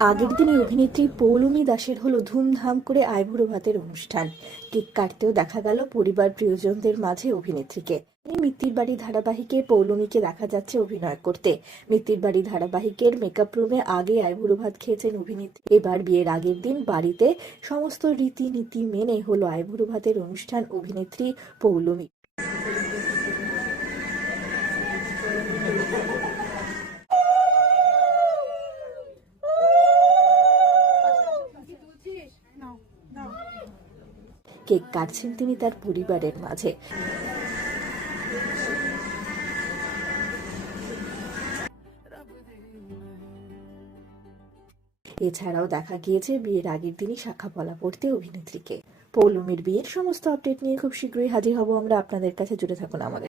আগের দিনে অভিনেত্রী পৌলমী দাসের হলো ধুমধাম করে আইবুড়ো ভাতের অনুষ্ঠান। কেক কাটতেও দেখা গেল পরিবার প্রিয়জনদের মাঝে অভিনেত্রীকে। মিত্তির বাড়ি ধারাবাহিকে পৌলমীকে দেখা যাচ্ছে অভিনয় করতে। মিত্তির বাড়ি ধারাবাহিকের মেকআপ রুমে আগে আইবুড়ো ভাত খেয়েছেন অভিনেত্রী। এবার বিয়ের আগের দিন বাড়িতে সমস্ত রীতিনীতি মেনে হলো আইবুড়ো ভাতের অনুষ্ঠান অভিনেত্রী পৌলমী। কেক কাটছেন তিনি তার পরিবারের মাঝে। এছাড়াও দেখা গিয়েছে বিয়ের আগের দিনই শাখা বলা পড়তে অভিনেত্রীকে। পৌলমীর বিয়ের সমস্ত আপডেট নিয়ে খুব শীঘ্রই হাজির হব আমরা। আপনাদের কাছে জুড়ে থাকুন আমাদের